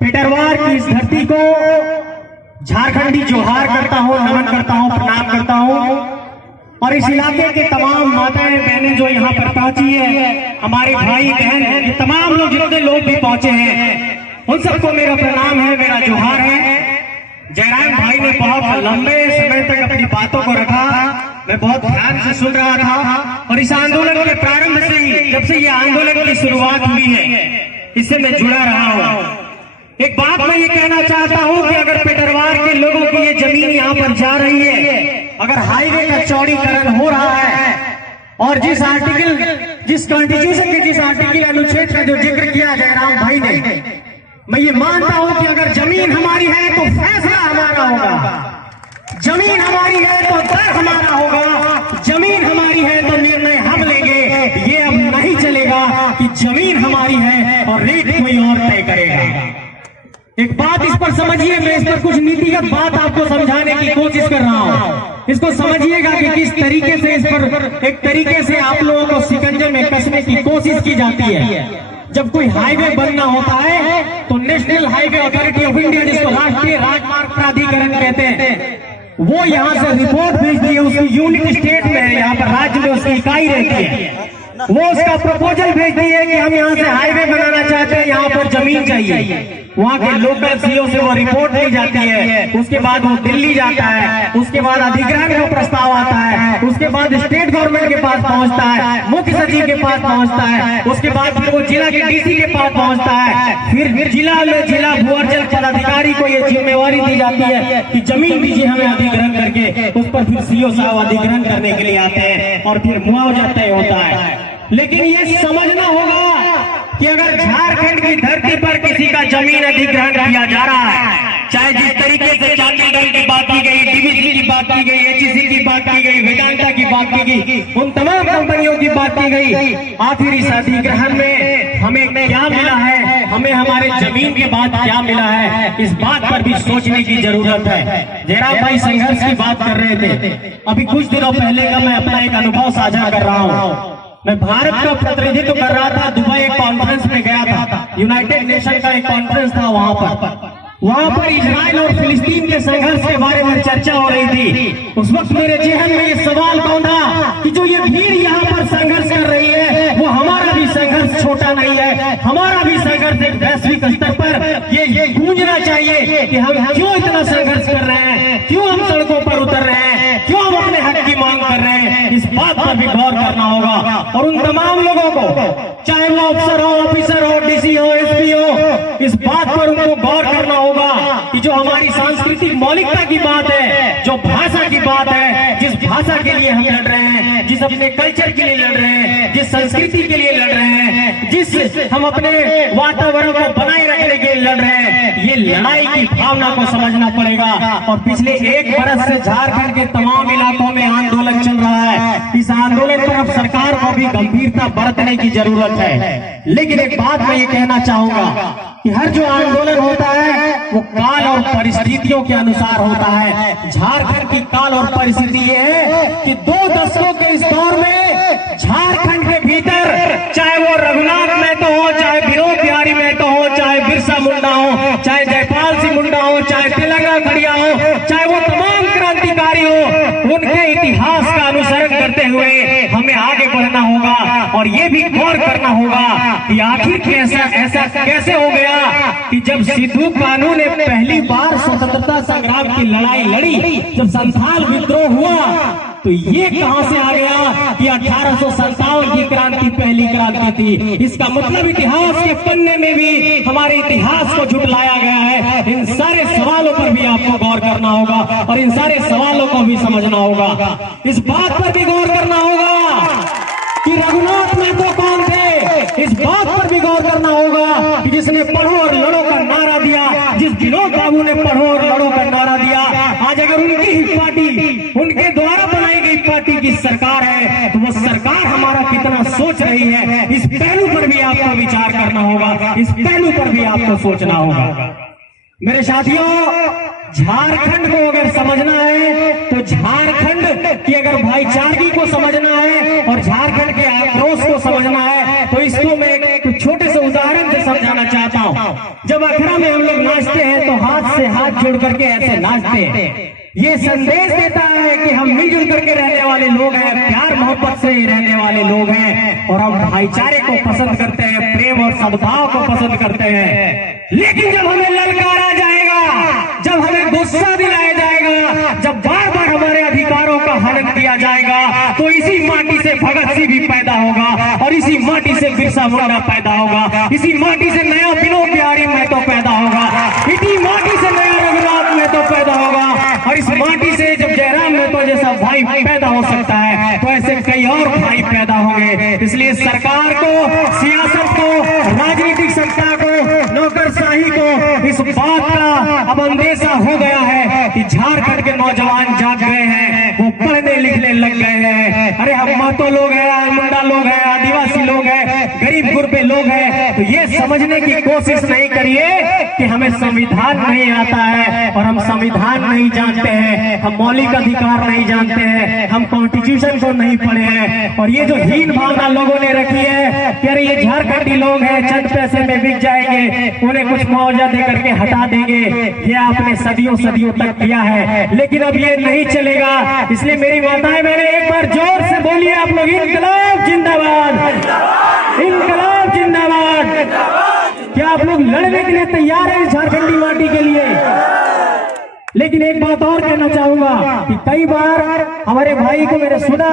पेटरवार की इस धरती को झारखंडी जोहार करता हूँ, नमन करता हूँ, प्रणाम करता हूँ। और इस इलाके के तमाम माताएं बहनें जो यहाँ पर पहुंची है, हमारे भाई बहन, ये तमाम लोग जितने लोग भी पहुंचे हैं, उन सबको मेरा प्रणाम है, मेरा जोहार है। जयराम भाई ने बहुत लंबे समय तक अपनी बातों को रखा, मैं बहुत ध्यान से सुन रहा था। और इस आंदोलन के प्रारंभ से ही, जब से ये आंदोलन की शुरुआत हुई है, इससे मैं जुड़ा रहा हूँ। एक बात मैं ये कहना चाहता हूँ कि अगर पेटरवार के लोगों की ये जमीन यहाँ पर जा रही है, अगर हाईवे का चौड़ीकरण हो रहा है, और जिस आर्टिकल, जिस कॉन्स्टिट्यूशन के जिस आर्टिकल अनुच्छेद का जो जिक्र किया जयराम भाई ने, मैं ये मानता हूं कि अगर जमीन हमारी है तो फैसला हमारा होगा, जमीन हमारी है तो दर हमारा होगा, जमीन हमारी है तो निर्णय हम लेंगे। ये अब नहीं चलेगा कि जमीन हमारी है और रेट कोई और तय करेगा। एक बात इस पर समझिए, मैं इस पर कुछ नीतिगत बात आपको समझाने की कोशिश कर रहा हूं। इसको समझिएगा कि किस तरीके से इस पर एक तरीके से आप लोगों को शिकंजे में कसने की कोशिश की जाती है। जब कोई हाईवे बनना होता है तो national highway authority of India, जिसको राष्ट्रीय राजमार्ग प्राधिकरण कहते हैं, वो यहाँ से रिपोर्ट भेजती है। उसकी यूनिट स्टेट में है, यहाँ पर राज्य में उसकी इकाई रहती है, वो उसका प्रपोजल भेजती है कि हम यहाँ से हाईवे बनाना चाहते हैं, यहाँ पर जमीन चाहिए। वहाँ के लोकल सीओ से वो रिपोर्ट ली जाती है, उसके बाद वो दिल्ली जाता है, उसके बाद अधिग्रहण का प्रस्ताव आता है, उसके बाद स्टेट गवर्नमेंट के पास पहुँचता है, मुख्य सचिव के पास पहुँचता है, उसके बाद फिर वो जिला के डीसी के पास पहुँचता है, फिर जिला में जिला भूअर्जन पदाधिकारी को ये जिम्मेवारी दी जाती है कि जमीन दीजिए हमें अधिग्रहण करके। उस पर फिर सीओ साहब अधिग्रहण करने के लिए आते हैं और फिर मुआवजा तय होता है। लेकिन ये समझना होगा कि अगर झारखंड की धरती पर किसी का जमीन अधिग्रहण किया जा रहा है, चाहे जिस तरीके से चांडीगढ़ की बात की गई, डीवीसी की बात की गई, एचईसी की बात की गई, वेदांता की बात की गई, उन तमाम कंपनियों की बात की गई, आखिर इस अधिग्रहण में हमें क्या मिला है, हमें हमारे जमीन के बाद क्या मिला है, इस बात पर भी सोचने की जरूरत है। जयराम भाई संघर्ष की बात कर रहे थे, अभी कुछ दिनों पहले का मैं अपना एक अनुभव साझा कर रहा हूँ। मैं भारत का प्रतिनिधित्व कर रहा था, दुबई एक कॉन्फ्रेंस में गया था, यूनाइटेड नेशन का एक कॉन्फ्रेंस था। वहां पर इजराइल और फिलिस्तीन के संघर्ष के बारे में चर्चा हो रही थी। उस वक्त मेरे जहन में ये सवाल कौंधा कि जो ये भीड़ यहाँ पर संघर्ष कर रही है, वो हमारा भी संघर्ष छोटा नहीं है, हमारा भी संघर्ष एक वैश्विक स्तर पर ये गूंजना चाहिए कि हम क्यों इतना संघर्ष कर रहे हैं, क्यों हम सड़कों पर उतर रहे हैं, क्यों हम अपने हक की मांग कर रहे हैं। इस बात पर भी गौर करना होगा और उन तमाम लोगों को, चाहे वो अफसर हो, ऑफिसर हो, डीसी हो, एसपी हो, इस बात पर उनको गौर करना होगा कि जो हमारी सांस्कृतिक मौलिकता की बात है, जो भाषा की बात है, जिस भाषा के लिए हम लड़ रहे हैं, जिस अपने कल्चर के लिए लड़ रहे हैं, जिस संस्कृति के लिए लड़ रहे हैं, जिस हम अपने वातावरण को बनाए रखने के लिए लड़ रहे हैं, ये लड़ाई की भावना को समझना पड़ेगा। और पिछले एक बरस से झारखंड के तमाम इलाकों में आंदोलन चल रहा है। इस आंदोलन पर अब सरकार को भी गंभीरता बरतने की जरूरत है। लेकिन एक बात मैं ये कहना चाहूंगा कि हर जो आंदोलन होता है वो काल और परिस्थितियों के अनुसार होता है। झारखंड की काल और परिस्थिति ये है कि 2 दशकों के इस दौर में झारखंड के भीतर, चाहे वो रघुनाथ महतो हो, चाहे विनोद बिहारी महतो हो, चाहे बिरसा मुंडा हो, चाहे जयपाल सिंह मुंडा हो, चाहे तिलंगा खड़िया हो, चाहे वो तमाम क्रांतिकारी हो, उनके इतिहास का अनुसरण करते हुए हमें आगे बढ़ना होगा। और ये भी गौर करना होगा कि आखिर ऐसा कैसे हो गया कि जब सिद्धू कानू ने पहली बार स्वतंत्रता संग्राम की लड़ाई लड़ी, जब संथाल विद्रोह हुआ, तो ये कहां से आ गया कि 1857 की क्रांति पहली क्रांति थी। इसका मतलब इतिहास के पन्ने में भी हमारे इतिहास को झुटलाया गया है। इन सारे सवालों पर भी आपको गौर करना होगा और इन सारे सवालों को भी समझना होगा। इस बात पर भी गौर करना होगा कि रघुनाथ महतो कौन थे। इस बात पर भी गौर करना होगा कि जिसने पढ़ो और लड़ो का नारा दिया, जिस विनोद बाबू ने पढ़ो और लड़ो का नारा दिया, आज अगर उनकी ही पार्टी, उनके द्वारा बनाई गई पार्टी की सरकार है, तो वो सरकार हमारा कितना सोच रही है, इस पहलू पर भी आपको विचार करना होगा, इस पहलू पर भी आपको सोचना होगा। मेरे साथियों, झारखंड को अगर समझना है तो झारखंड की अगर भाईचारगी को समझना है और झारखंड के आक्रोश को समझना है तो इसको मैं एक छोटे से उदाहरण से समझा जब अखड़ा में हम लोग नाचते हैं तो हाथ से हाथ जोड़ करके ऐसे नाचते हैं। ये संदेश देता है कि हम मिलजुल करके रहने वाले लोग हैं, प्यार मोहब्बत से रहने वाले लोग हैं और हम भाईचारे को पसंद करते हैं, प्रेम और सद्भाव को पसंद करते हैं। लेकिन जब हमें ललकारा जाएगा, जब हमें गुस्सा दिलाया जाएगा, जब बार बार हमारे अधिकारों का हनन किया जाएगा, तो इसी माटी से भगत सिंह भी पैदा होगा और इसी माटी से बिरसा मुंडा पैदा होगा, इसी माटी से नया विनोद बिहारी महतो पैदा होगा, इसी माटी से नया रघुनाथ महतो पैदा होगा और इस माटी से जब जयराम महतो जैसा भाई पैदा हो सकता है तो ऐसे कई और भाई पैदा होंगे। इसलिए सरकार को, सियासत को, राजनीतिक सत्ता को, नौकरशाही को इस बात का अब अंदेशा हो गया है कि झारखंड के नौजवान जाग गए हैं, वो पढ़ने लिखने लग गए हैं। अरे हम महतो लोग हैं, मुंडा लोग हैं, आदिवासी लोग हैं, गरीब गुरबे लोग हैं, तो ये समझने की कोशिश नहीं करिए कि हमें संविधान नहीं आता है और हम संविधान नहीं जानते हैं, हम मौलिक अधिकार नहीं जानते हैं, हम कॉन्स्टिट्यूशन को नहीं पढ़े हैं। और ये जो हीन भावना लोगों ने रखी है कि अरे ये झारखंडी लोग हैं, चंद पैसे में बिक जाएंगे, उन्हें कुछ मुआवजा दे करके हटा देंगे, ये आपने सदियों सदियों तक किया है, लेकिन अब ये नहीं चलेगा। इसलिए मेरी माताएं मैंने एक बार जोर से बोलिए आप लोग, इनकलाब जिंदाबाद, इनकलाब जिंदाबाद। क्या आप लोग लड़ने के लिए तैयार हैं झारखंडी माटी के लिए? लेकिन एक बात और कहना चाहूंगा कि कई बार हमारे भाई को मैंने सुना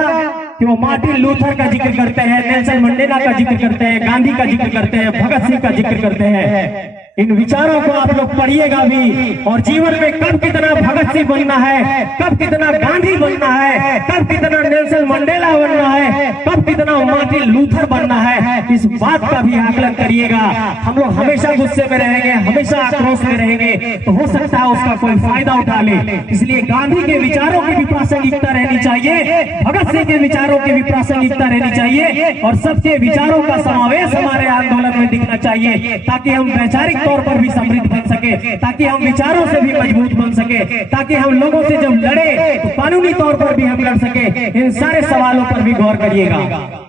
कि वो मार्टिन लूथर का जिक्र करते हैं, नेल्सन मंडेला का जिक्र करते हैं, गांधी का जिक्र करते हैं, भगत सिंह का जिक्र करते हैं। इन विचारों को आप लोग पढ़िएगा भी और जीवन में कब कितना भगत सिंह बनना है, कब कितना गांधी बनना है, कब कितना नेल्सन मंडेला बनना है, कब कितना मार्टिन लूथर बनना है, इस बात का भी आकलन करिएगा। हम लोग हमेशा गुस्से में रहेंगे, हमेशा आक्रोश में रहेंगे तो हो सकता है उसका कोई फायदा उठा ले। इसलिए गांधी के विचारों की भी प्रासंगिकता रहनी चाहिए, भगत सिंह के विचारों की भी प्रासंगिकता रहनी चाहिए और सबके विचारों का समावेश हमारे आंदोलन में दिखना चाहिए, ताकि हम वैचारिक तौर पर भी समृद्ध बन सके, ताकि हम विचारों से भी मजबूत बन सके, ताकि हम लोगों से जब लड़े तो कानूनी तौर पर भी हम लड़ सके। इन सारे सवालों पर भी गौर करिएगा।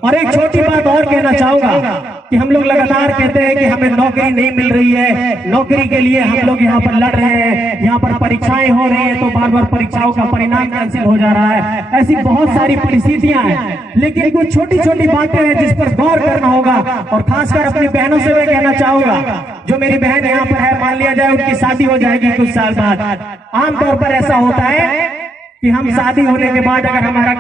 और एक छोटी बात और कहना चाहूंगा कि हम लोग लगातार कहते हैं कि हमें नौकरी नहीं मिल रही है, नौकरी के लिए हम लोग यहाँ पर लड़ रहे हैं, यहाँ पर परीक्षाएं हो रही है तो बार बार परीक्षाओं का परिणाम कैंसिल हो जा रहा है। ऐसी बहुत सारी परिस्थितियां हैं, लेकिन कुछ छोटी छोटी बातें हैं जिस पर गौर करना होगा। और खासकर अपनी बहनों से मैं कहना चाहूंगा, जो मेरी बहन यहाँ पर है, मान लिया जाए उनकी शादी हो जाएगी कुछ साल बाद, आमतौर पर ऐसा होता है कि हम शादी होने के बाद अगर हमारा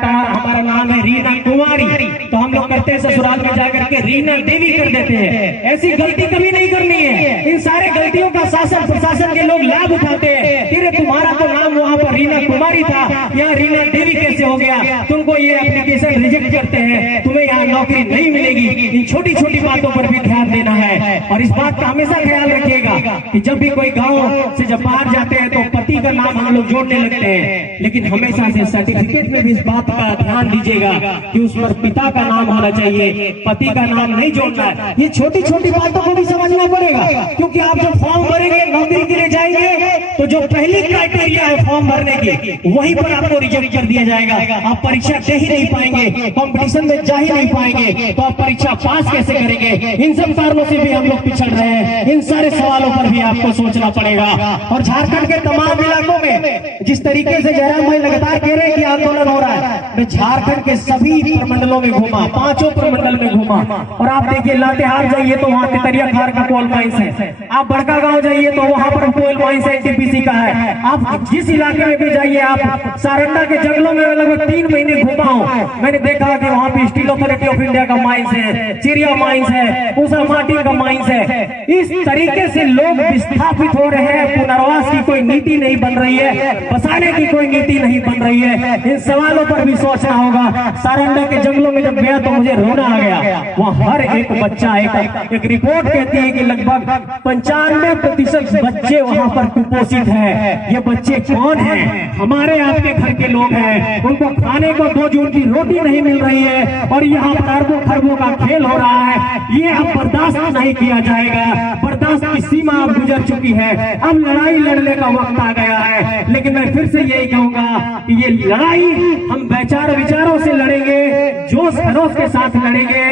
नाम है रीना कुमारी तो हम लोग करते हैं ससुराल में जाकर के रीना देवी कर देते हैं। ऐसी गलती कभी नहीं करनी है। इन सारे गलतियों का शासन प्रशासन के लोग लाभ उठाते हैं। फिर तुम्हारा तो नाम वहाँ पर रीना कुमारी था, यहाँ रीना देवी कैसे हो गया? तुमको ये एप्लीकेशन रिजेक्ट करते हैं, तुम्हें यहाँ नौकरी नहीं मिलेगी। इन छोटी छोटी बातों पर भी ध्यान देना है और इस बात का हमेशा ख्याल रखिएगा कि जब भी कोई गाँव से जब बाहर जाते हैं तो पति का नाम हम लोग जोड़ने लगते हैं, लेकिन हमेशा से सर्टिफिकेट में भी इस बात का ध्यान दीजिएगा कि उस पर पिता का नाम होना चाहिए, पति का नाम नहीं जोड़ना है। ये छोटी छोटी बातों को भी समझना पड़ेगा, क्योंकि आप जब फॉर्म भरेंगे नौकरी के लिए जाएंगे तो जो पहली क्राइटेरिया है फॉर्म भरने की वहीं पर आपको रिजेक्ट कर दिया जाएगा। आप परीक्षा दे ही नहीं पाएंगे, कंपटीशन में जा ही नहीं पाएंगे, तो आप परीक्षा पास कैसे करेंगे? इन सब कारणों से भी हम लोग पिछड़ रहे हैं। इन सारे सवालों पर भी आपको सोचना पड़ेगा। और झारखंड के तमाम इलाकों में जिस तरीके से जयराम भाई लगातार कह रहे हैं कि आंदोलन हो रहा है, मैं झारखंड के सभी प्रमंडलों में घूमा, 5 प्रमंडल में घूमा और आप देखिए लातेहार जाइए तो वहाँ तितरिया खार का कोल माइंस है, आप बड़का गांव जाइए तो वहाँ पर कोल माइंस एनटीपीसी का है, आप जिस इलाके में भी जाइए, आप सारंडा के जंगलों में लगभग 3 महीने घूमा हूँ, मैंने देखा कि वहाँ पे स्टील अथॉरिटी ऑफ इंडिया का माइंस है, चिड़िया माइंस है, उषा मार्टिन का माइंस है। इस तरीके से लोग विस्थापित हो रहे हैं, पुनर्वास की कोई नीति नहीं बन रही है, बसाने की कोई नीति नहीं बन रही है। इन सवालों पर भी सोचना होगा। सारंडा के जंगलों में जब गया तो मुझे रोना आ गया। वहाँ हर एक बच्चा, एक रिपोर्ट कहती है कि लगभग 95% बच्चे वहाँ पर कुपोषित हैं। ये बच्चे कौन हैं? हमारे आपके घर के लोग हैं, उनको खाने को 2 जून की रोटी नहीं मिल रही है और यहाँ पर अरबों खरबों का खेल हो रहा है। ये अब बर्दाश्त नहीं किया जाएगा, बर्दाश्त की सीमा अब गुजर चुकी है। अब लड़ाई लड़ने का वक्त आ गया है। लेकिन मैं फिर से यही कहूंगा कि ये लड़ाई हम विचारों से लड़ेंगे, जोश खरोश के साथ लड़ेंगे।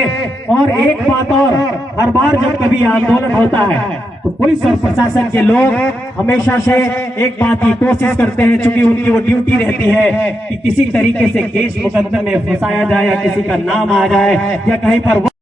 और एक बात और, हर बार जब कभी आंदोलन होता है तो पुलिस और प्रशासन के लोग हमेशा से एक बात की कोशिश करते हैं, चूंकि उनकी वो ड्यूटी रहती है कि किसी तरीके से केस मुकदमे में फंसाया जाए या किसी का नाम आ जाए या कहीं पर